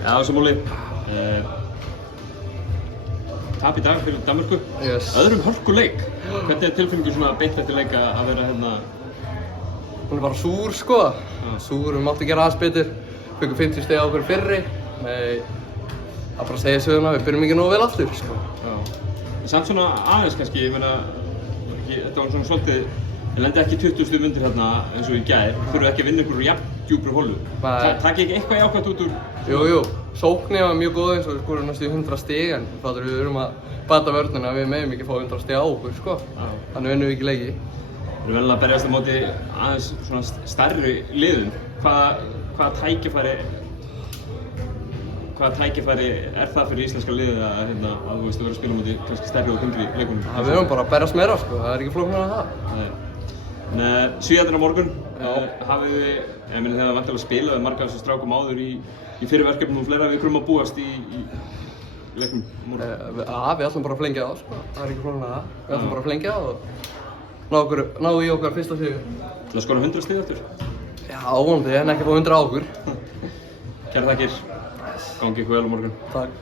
Já, Samúli. Tap í dag fyrir Danmörku. Yes. Öðrum hörkuleik. Hvernig tilfinningin svona beint eftir leik að vera hérna? Hún bara súr sko. Súr, við máttum gera aðeins betur. Fengum 50 stig á okkur fyrri. Það bara segja söguna, við byrjum ekki nógu vel aftur sko. Samt svona aðeins kannski, ég meina, þetta var svona svolítið, ég lendi ekki 20 stigum undir hérna eins og í gær. Þurfum ekki að vinna ykkur jafn djúpri holu. Takk ekki eitthvað jákvæmt út úr? Jú, sóknin var mjög góð eins og við skorum næstu 100 stig en við þurfum að bæta vörnina, við megum ekki fá 100 stig á okkur sko. Þannig vinnum við ekki leiki. Við erum vel að berjast á móti aðeins svona stærri liðum. Hvaða tækifæri er það fyrir íslenska liðið að þú veist að vera að spila á móti kannski stærri og þyngri leikunum? Við erum bara að berjast meira sko, það er ekki flóknara en það. En Svíarnir á morgun, hafið þið, ég meina þið hafa vantilega spilað marga af þessum strákum áður í fyrir verkefnum og fleira, við þurfum að búast í leiknum morgun? Við ætlum bara að flengja það sko, það er ekki flóknara en það. Við ætlum bara að flengja það og ná í okkar fyrsta sigur. Til að skora 100 stig aftur? Já, vonandi, en ekki fá 100 á okkur. Kærar þakkir. Gangi ykkur vel á morgun. Takk.